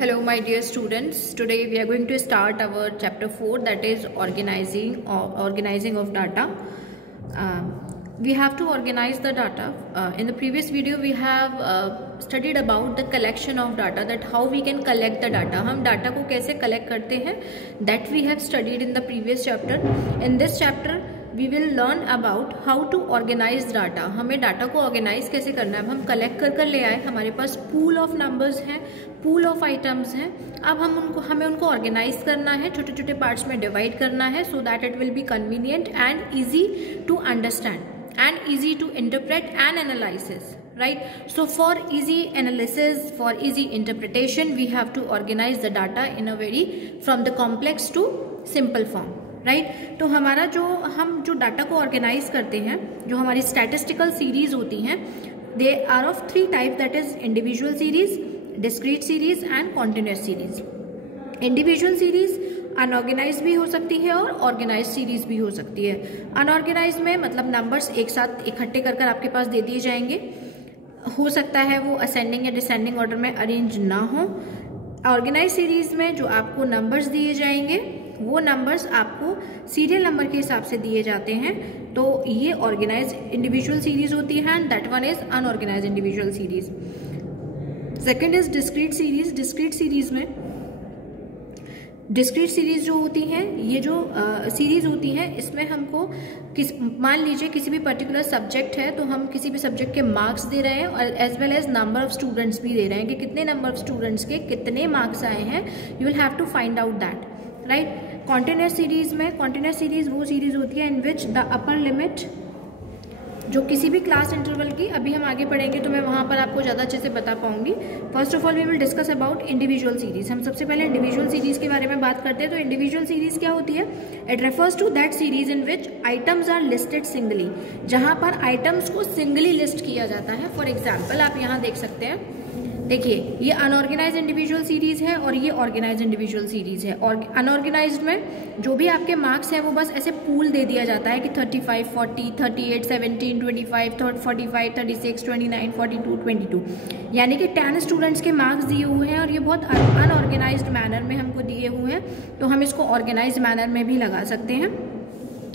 Hello my dear students, today we are going to start our chapter 4, that is organizing of data. We have to organize the data. In the previous video we have studied about the collection of data, that how we can collect the data. हम data को कैसे collect करते हैं, that we have studied in the previous chapter. In this chapter we will learn about how to organize data. हमें data को organise कैसे करना है. अब हम कलेक्ट कर ले आए, हमारे पास पूल ऑफ नंबर्स हैं, पूल ऑफ आइटम्स हैं. अब हमें उनको ऑर्गेनाइज करना है, छोटे छोटे पार्ट्स में डिवाइड करना है, so that it will be convenient and easy to understand and easy to interpret and analysis, right? So for easy analysis, for easy interpretation, we have to organize the data in a very from the complex to simple form, right? तो हमारा हम जो data को organise करते हैं, जो हमारी statistical series होती हैं, they are of 3 type, that is individual series, discrete series and continuous series. Individual series unorganise भी हो सकती है और ऑर्गेनाइज सीरीज भी हो सकती है. अनऑर्गेनाइज में मतलब नंबर्स एक साथ इकट्ठे कर आपके पास दे दिए जाएंगे. हो सकता है वो असेंडिंग या डिसेंडिंग ऑर्डर में अरेंज ना हो. ऑर्गेनाइज सीरीज में जो आपको नंबर्स दिए जाएंगे वो नंबर्स आपको सीरियल नंबर के हिसाब से दिए जाते हैं. तो ये ऑर्गेनाइज इंडिविजुअल सीरीज होती है and that one is unorganise individual series. Second is discrete series. Discrete series जो होती हैं, ये जो सीरीज होती हैं, इसमें हमको मान लीजिए किसी भी पर्टिकुलर सब्जेक्ट है, तो हम किसी भी सब्जेक्ट के मार्क्स दे रहे हैं और as well as number of students भी दे रहे हैं कि कितने नंबर ऑफ स्टूडेंट्स के कितने मार्क्स आए हैं. You will have to find out that, right. Continuous series वो सीरीज होती है इन विच द अपर लिमिट, जो किसी भी क्लास इंटरवल की, अभी हम आगे पढ़ेंगे तो मैं वहां पर आपको ज़्यादा अच्छे से बता पाऊंगी. First of all we will discuss about individual series. हम सबसे पहले इंडिविजुअल सीरीज के बारे में बात करते हैं. तो इंडिविजुअल सीरीज क्या होती है? It refers to that series in which items are listed singly, जहां पर आइटम्स को सिंगली लिस्ट किया जाता है. फॉर एग्जाम्पल आप यहाँ देख सकते हैं, देखिए ये अनऑर्गेनाइज इंडिविजुअल सीरीज है और ये ऑर्गेनाइज इंडिविजुअल सीरीज है. और अनऑर्गेनाइज में जो भी आपके मार्क्स हैं वो बस ऐसे पूल दे दिया जाता है कि 35, 40, 38, 17, 25, 45, 36, 29, 42, 22, यानी कि 10 स्टूडेंट्स के मार्क्स दिए हुए हैं और ये बहुत अनऑर्गेनाइज्ड मैनर में हमको दिए हुए हैं. तो हम इसको ऑर्गेनाइज मैनर में भी लगा सकते हैं,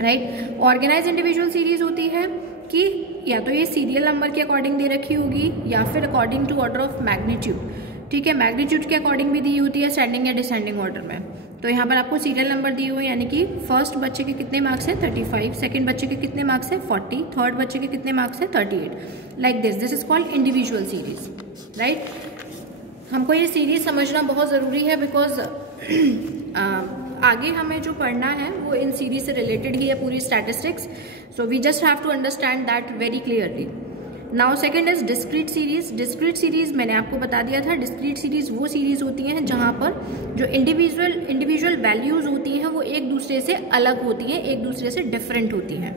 राइट. ऑर्गेनाइज इंडिविजुअल सीरीज होती है कि या तो ये सीरियल नंबर के अकॉर्डिंग दे रखी होगी या फिर according to order of magnitude. ठीक है, मैग्नीट्यूड के अकॉर्डिंग भी दी होती है स्टैंडिंग या डिसेंडिंग ऑर्डर में. तो यहाँ पर आपको सीरियल नंबर दिए हुए, यानी कि फर्स्ट बच्चे के कितने मार्क्स हैं 35, सेकंड बच्चे के कितने मार्क्स हैं 40, थर्ड बच्चे के कितने मार्क्स हैं 38, like this is called individual series, right. हमको ये सीरीज समझना बहुत ज़रूरी है बिकॉज आगे हमें जो पढ़ना है वो इन सीरीज से रिलेटेड ही है, पूरी statistics. So we just have to understand that very clearly. Now second is discrete series. Discrete series मैंने आपको बता दिया था. डिस्क्रीट सीरीज वो सीरीज होती हैं जहां पर जो इंडिविजुअल वैल्यूज होती हैं वो एक दूसरे से अलग होती हैं, एक दूसरे से डिफरेंट होती हैं,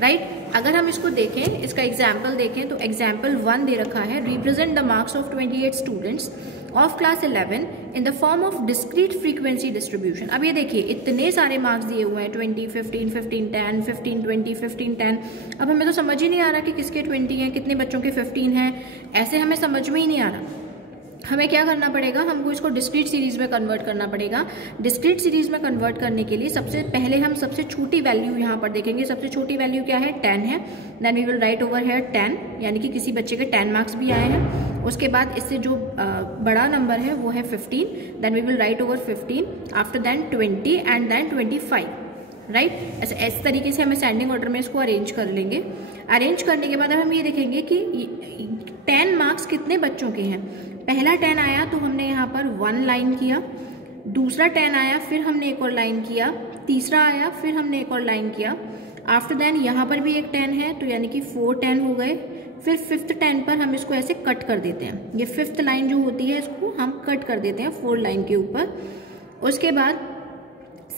राइट. अगर हम इसको देखें, इसका एग्जाम्पल देखें, तो एग्जाम्पल 1 दे रखा है, represent the marks of 28 students of class 11 in the form of discrete frequency distribution. अब ये देखिए इतने सारे मार्क्स दिए हुए हैं, 20, 15, 15, 10, 15, 20, 15, 10. अब हमें तो समझ ही नहीं आ रहा कि किसके 20 हैं, कितने बच्चों के 15 हैं, ऐसे हमें समझ में ही नहीं आ रहा. हमें क्या करना पड़ेगा, हमको इसको डिस्क्रीट सीरीज में कन्वर्ट करना पड़ेगा. डिस्क्रीट सीरीज में कन्वर्ट करने के लिए सबसे पहले हम सबसे छोटी वैल्यू यहाँ पर देखेंगे. सबसे छोटी वैल्यू क्या है, 10 है. Then we will write over here 10, यानी कि किसी बच्चे के 10 मार्क्स भी आए हैं. उसके बाद इससे जो बड़ा नंबर है वो है 15. Then we will write over 15, after then 20 and then 25, right. ऐसे इस तरीके से हम असेंडिंग ऑर्डर में इसको अरेंज कर लेंगे. अरेंज करने के बाद हम ये देखेंगे कि 10 मार्क्स कितने बच्चों के हैं. पहला 10 आया तो हमने यहाँ पर 1 लाइन किया, दूसरा 10 आया फिर हमने एक और लाइन किया, तीसरा आया फिर हमने एक और लाइन किया. आफ्टर देन यहाँ पर भी एक 10 है तो यानी कि 4 10 हो गए. फिर 5th 10 पर हम इसको ऐसे कट कर देते हैं. ये 5th लाइन जो होती है इसको हम कट कर देते हैं 4 लाइन के ऊपर. उसके बाद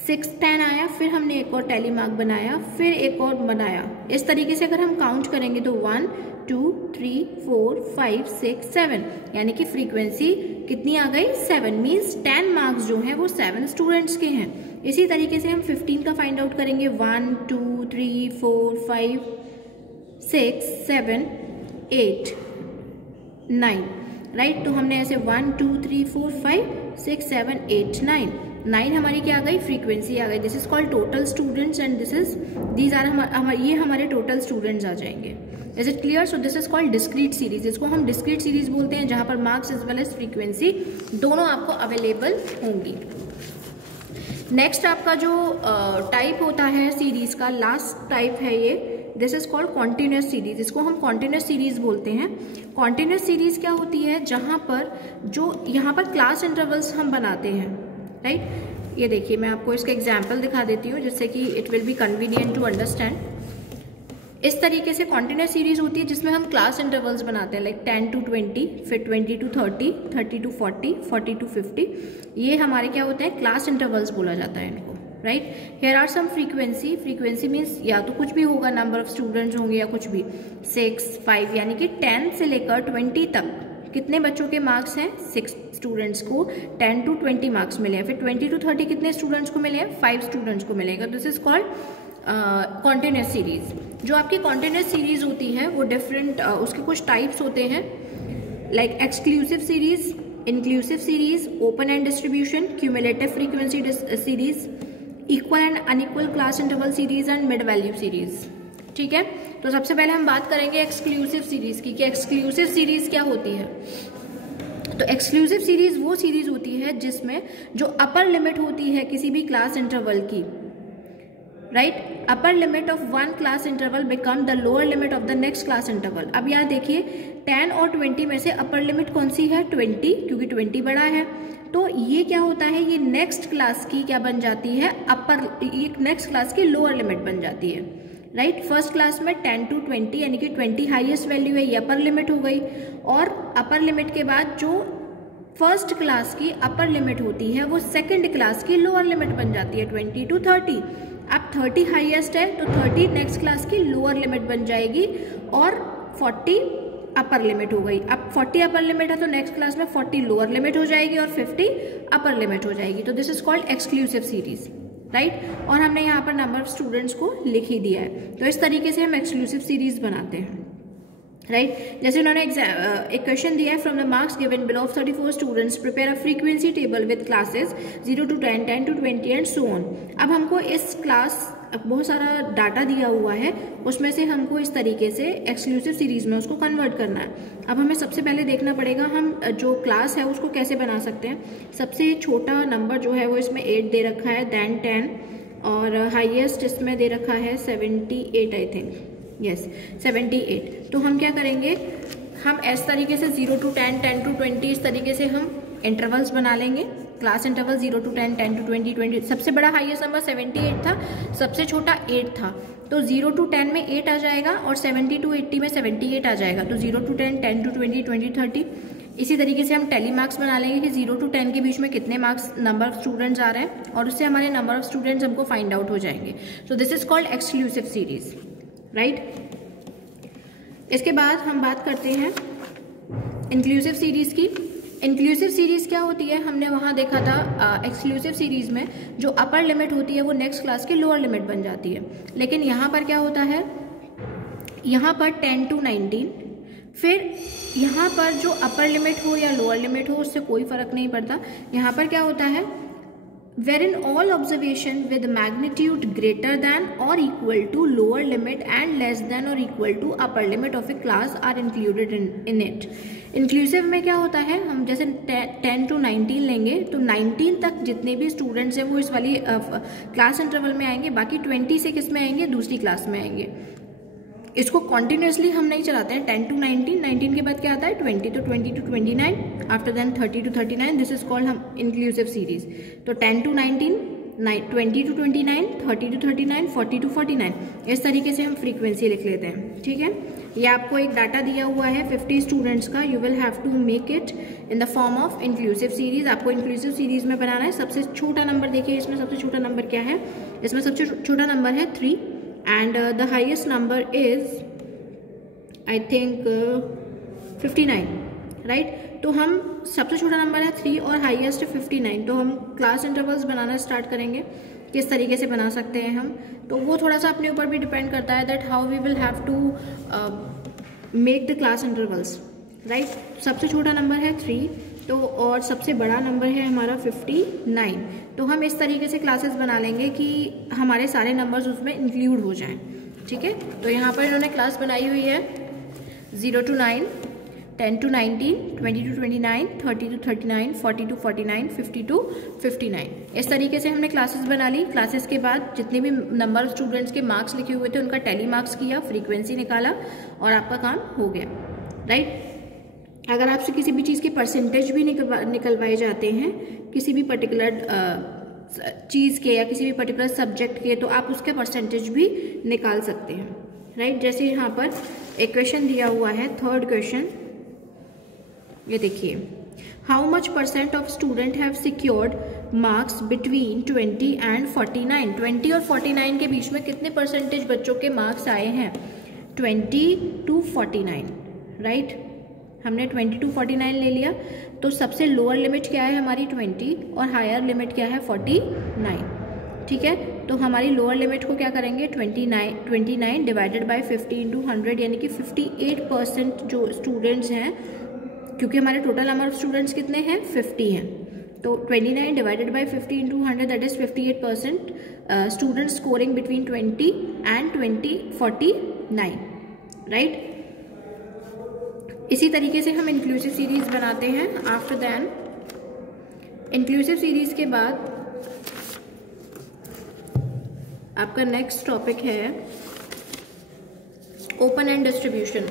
6th 10 आया, फिर हमने एक और टैली मार्क बनाया, फिर एक और बनाया. इस तरीके से अगर हम काउंट करेंगे तो 1 2 3 4 5 6 7, यानी कि फ्रीक्वेंसी कितनी आ गई 7. मीन्स 10 मार्क्स जो हैं वो 7 स्टूडेंट्स के हैं. इसी तरीके से हम 15 का फाइंड आउट करेंगे. 1 2 3 4 5 6 7 8 9. राइट। तो हमने ऐसे 1 2 3 4 5 6 7 8 9 हमारी क्या आ गई, फ्रीक्वेंसी आ गई। This is called total students and these are ये हमारे टोटल स्टूडेंट्स आ जाएंगे। Is it clear? So this is called discrete series. इसको हम डिस्क्रीट सीरीज बोलते हैं, जहां पर marks as well as frequency दोनों आपको अवेलेबल होंगी। नेक्स्ट आपका जो टाइप होता है सीरीज का, लास्ट टाइप है ये, this is called continuous series. इसको हम कॉन्टिन्यूस सीरीज बोलते हैं। कॉन्टिन्यूस सीरीज क्या होती है, जहां पर जो यहाँ पर क्लास इंटरवल्स हम बनाते हैं, राइट। ये देखिए मैं आपको इसका एग्जाम्पल दिखा देती हूँ जिससे कि it will be convenient to understand. इस तरीके से कॉन्टिन्यूस सीरीज होती है जिसमें हम क्लास इंटरवल्स बनाते हैं, लाइक 10 to 20, फिर 20 to 30, 30 to 40, 40 to 50। ये हमारे क्या होते हैं, क्लास इंटरवल्स बोला जाता है इनको, right. Here are some frequency. Frequency means या तो कुछ भी होगा, नंबर ऑफ स्टूडेंट्स होंगे या कुछ भी। 6 5 यानी कि 10 से लेकर 20 तक कितने बच्चों के मार्क्स हैं, 6 स्टूडेंट्स को 10 to 20 मार्क्स मिले हैं। फिर 20 to 30 कितने स्टूडेंट्स को मिले हैं, 5 स्टूडेंट्स को मिलेगा। This is called continuous series. जो आपकी कॉन्टिन्यूस सीरीज होती है वो डिफरेंट उसके कुछ टाइप्स होते हैं, like exclusive series, inclusive series, open end distribution, cumulative frequency series, equal and unequal class interval series and mid value series. ठीक है, तो सबसे पहले हम बात करेंगे एक्सक्लूसिव सीरीज की कि एक्सक्लूसिव सीरीज क्या होती है। तो एक्सक्लूसिव सीरीज वो सीरीज होती है जिसमें जो अपर लिमिट होती है किसी भी क्लास इंटरवल की, right, upper limit of one class interval become the lower limit of the next class interval. अब यहाँ देखिए 10 और 20 में से अपर लिमिट कौन सी है, 20, क्योंकि 20 बड़ा है। तो ये क्या होता है, ये नेक्स्ट क्लास की क्या बन जाती है, ये नेक्स्ट क्लास की लोअर लिमिट बन जाती है, राइट। फर्स्ट क्लास में 10 to 20 यानी कि 20 हाईएस्ट वैल्यू है, ये अपर लिमिट हो गई। और अपर लिमिट के बाद जो फर्स्ट क्लास की अपर लिमिट होती है वो सेकंड क्लास की लोअर लिमिट बन जाती है, 20 to 30। अब 30 हाईएस्ट है तो 30 नेक्स्ट क्लास की लोअर लिमिट बन जाएगी और 40 अपर लिमिट हो गई। अब 40 अपर लिमिट है तो नेक्स्ट क्लास में 40 लोअर लिमिट हो जाएगी और 50 अपर लिमिट हो जाएगी। तो this is called exclusive series, right. और हमने यहाँ पर नंबर ऑफ स्टूडेंट्स को लिख ही दिया है। तो इस तरीके से हम एक्सक्लूसिव सीरीज बनाते हैं, राइट। जैसे उन्होंने एक क्वेश्चन दिया है, from the marks given below of 34 students prepare a frequency table with classes 0 to 10, 10 to 20 and so on. अब हमको इस क्लास बहुत सारा डाटा दिया हुआ है, उसमें से हमको इस तरीके से एक्सक्लूसिव सीरीज में उसको कन्वर्ट करना है। अब हमें सबसे पहले देखना पड़ेगा हम जो क्लास है उसको कैसे बना सकते हैं। सबसे छोटा नंबर जो है वो इसमें 8 दे रखा है, देन 10, और हाईएस्ट इसमें दे रखा है 78 आई थिंक, यस 78। तो हम क्या करेंगे, हम इस तरीके से 0 to 10, 10 to 20 इस तरीके से हम इंटरवल्स बना लेंगे। Class interval 0 to 10, 10 to 20, 20। सबसे बड़ा हाईएस्ट नंबर 78 था, सबसे छोटा 8 था, तो 0 to 10 में 8 आ जाएगा और 70 to 80 में 78 आ जाएगा। तो 0 to 10, 10 to 20, 20 30। इसी तरीके से हम टेली मार्क्स बना लेंगे कि 0 to 10 के बीच में कितने मार्क्स नंबर ऑफ स्टूडेंट्स आ रहे हैं और उससे हमारे नंबर ऑफ स्टूडेंट्स हमको फाइंड आउट हो जाएंगे। सो this is called exclusive series, right. इसके बाद हम बात करते हैं इंक्लूसिव सीरीज की। इंक्लूसिव सीरीज क्या होती है, हमने वहां देखा था एक्सक्लूसिव सीरीज में जो अपर लिमिट होती है वो नेक्स्ट क्लास की लोअर लिमिट बन जाती है। लेकिन यहाँ पर क्या होता है, यहाँ पर 10 to 19, फिर यहाँ पर जो अपर लिमिट हो या लोअर लिमिट हो उससे कोई फर्क नहीं पड़ता। यहाँ पर क्या होता है, wherein all observation with magnitude greater than or equal to lower limit and less than or equal to upper limit of a class are included in it। Inclusive में क्या होता है, हम जैसे 10 to 19 लेंगे तो 19 तक जितने भी स्टूडेंट्स हैं वो इस वाली क्लास इंटरवल में आएंगे, बाकी 20 से किस में आएंगे, दूसरी क्लास में आएंगे। इसको कॉन्टिन्यूसली हम नहीं चलाते हैं। 10 to 19, 19 के बाद क्या आता है 20, तो 20 to 29, after then 30 to 39। This is called हम इंक्लूसिव सीरीज। तो 10 to 19, 20 to 29, 30 to 39, 40 to 49, इस तरीके से हम फ्रीक्वेंसी लिख लेते हैं, ठीक है। ये आपको एक डाटा दिया हुआ है 50 स्टूडेंट्स का, you will have to make it in the form of inclusive series. आपको इंक्लूसिव सीरीज में बनाना है। सबसे छोटा नंबर देखिए, इसमें सबसे छोटा नंबर क्या है, इसमें सबसे छोटा नंबर है 3 and the highest number is I think 59, right। तो हम सबसे छोटा नंबर है 3 और हाईएस्ट है 59। तो हम क्लास इंटरवल्स बनाना स्टार्ट करेंगे। किस तरीके से बना सकते हैं हम, तो वो थोड़ा सा अपने ऊपर भी डिपेंड करता है that how we will have to make the class intervals. Right. सबसे छोटा नंबर है 3, तो और सबसे बड़ा नंबर है हमारा 59। तो हम इस तरीके से क्लासेस बना लेंगे कि हमारे सारे नंबर्स उसमें इंक्लूड हो जाएं, ठीक है। तो यहाँ पर इन्होंने क्लास बनाई हुई है 0 to 9, 10 to 19, 20 to 29, 30 to 39, 40 to 49, 50 to 59। इस तरीके से हमने क्लासेस बना ली। क्लासेस के बाद जितने भी नंबर ऑफ स्टूडेंट्स के मार्क्स लिखे हुए थे उनका टैली मार्क्स किया, फ्रीक्वेंसी निकाला और आपका काम हो गया, राइट। अगर आपसे किसी भी चीज़ के परसेंटेज भी निकलवाए जाते हैं, किसी भी पर्टिकुलर चीज़ के या किसी भी पर्टिकुलर सब्जेक्ट के, तो आप उसके परसेंटेज भी निकाल सकते हैं, राइट। जैसे यहाँ पर एक क्वेश्चन दिया हुआ है, थर्ड क्वेश्चन, ये देखिए, how much % of student have secured marks between 20 and 49। 20 और 49 के बीच में कितने परसेंटेज बच्चों के मार्क्स आए हैं? 20 to 49, राइट। हमने 20 to 49 ले लिया, तो सबसे लोअर लिमिट क्या है हमारी 20 और हायर लिमिट क्या है 49, ठीक है। तो हमारी लोअर लिमिट को क्या करेंगे 29 डिवाइडेड बाय 50 into 100, यानी कि 58% जो स्टूडेंट्स हैं, क्योंकि हमारे टोटल नंबर ऑफ स्टूडेंट्स कितने हैं 50 हैं, तो 29 divided by 50 into 100 that is 58% students scoring between 20 and 49, right. इसी तरीके से हम इंक्लूसिव सीरीज बनाते हैं। आफ्टर दैन इंक्लूसिव सीरीज के बाद आपका नेक्स्ट टॉपिक है open end distribution.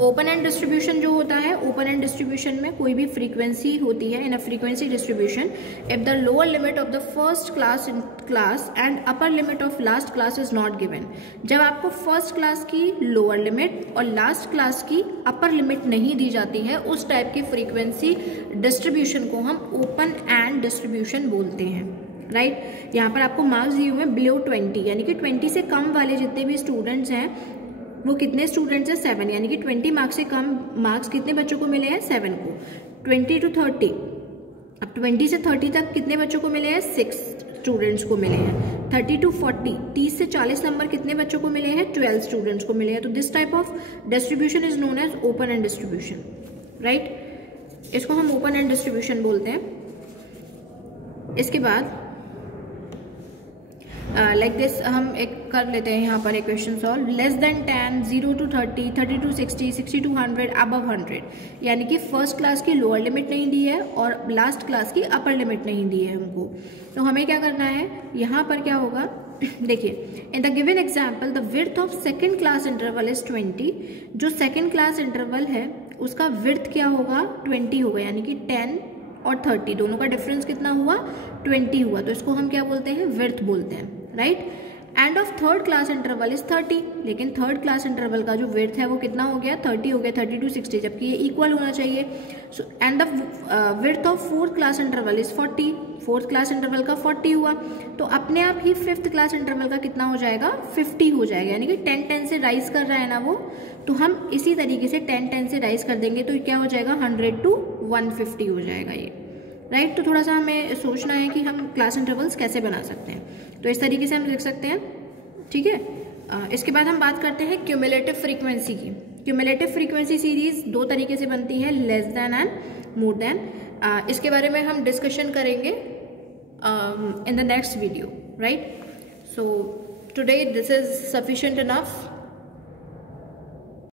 Open end distribution जो होता है, ओपन एंड डिस्ट्रीब्यूशन में कोई भी फ्रीक्वेंसी होती है। In a frequency distribution if the lower limit of the first class in class and upper limit of last class is not given. जब आपको फर्स्ट क्लास की लोअर लिमिट और last class की अपर लिमिट नहीं दी जाती है, उस type की फ्रीक्वेंसी डिस्ट्रीब्यूशन को हम ओपन एंड डिस्ट्रीब्यूशन बोलते हैं, राइट। यहाँ पर आपको मार्क्स दिए हुए हैं बिलो 20, यानी कि 20 से कम वाले जितने भी स्टूडेंट्स हैं, वो कितने स्टूडेंट्स हैं 7, यानी कि 20 मार्क्स से कम मार्क्स कितने बच्चों को मिले हैं 7 को। 20 to 30, अब 20 से 30 तक कितने बच्चों को मिले हैं 6 स्टूडेंट्स को मिले हैं। 30 to 40, 30 से 40 नंबर कितने बच्चों को मिले हैं 12 स्टूडेंट्स को मिले हैं। तो this type of distribution is known as open end distribution, right. इसको हम ओपन एंड डिस्ट्रीब्यूशन बोलते हैं। इसके बाद लाइक दिस हम एक कर लेते हैं यहाँ पर एक question solve. Less than 10, 0 to 30, 30 to 60, 60 to 100, above 100, यानी कि फर्स्ट क्लास की लोअर लिमिट नहीं दी है और लास्ट क्लास की अपर लिमिट नहीं दी है हमको। तो हमें क्या करना है, यहाँ पर क्या होगा देखिए, in the given example the width of second class interval is 20। जो सेकेंड क्लास इंटरवल है उसका विड्थ क्या होगा 20 होगा, यानी कि 10 और 30 दोनों का डिफरेंस कितना हुआ 20 हुआ। तो इसको हम क्या बोलते हैं विड्थ बोलते हैं, right. End of third class interval is 30, लेकिन थर्ड क्लास इंटरवल का जो विड्थ है वो कितना हो गया 30 हो गया, 30 to 60, जबकि ये इक्वल होना चाहिए। So and the width of fourth class interval is 40, fourth class interval का 40 हुआ, तो अपने आप ही फिफ्थ क्लास इंटरवल का कितना हो जाएगा 50 हो जाएगा, यानी कि 10-10 से राइज कर रहा है ना वो, तो हम इसी तरीके से 10-10 से राइज कर देंगे तो क्या हो जाएगा 100 to 150 हो जाएगा ये, राइट। तो थोड़ा सा हमें सोचना है कि हम क्लास इंटरवल्स कैसे बना सकते हैं, तो इस तरीके से हम लिख सकते हैं, ठीक है। इसके बाद हम बात करते हैं क्यूमुलेटिव फ्रीक्वेंसी की। क्यूमुलेटिव फ्रीक्वेंसी सीरीज दो तरीके से बनती है, less than and more than. इसके बारे में हम डिस्कशन करेंगे in the next video, right. So today this is sufficient enough.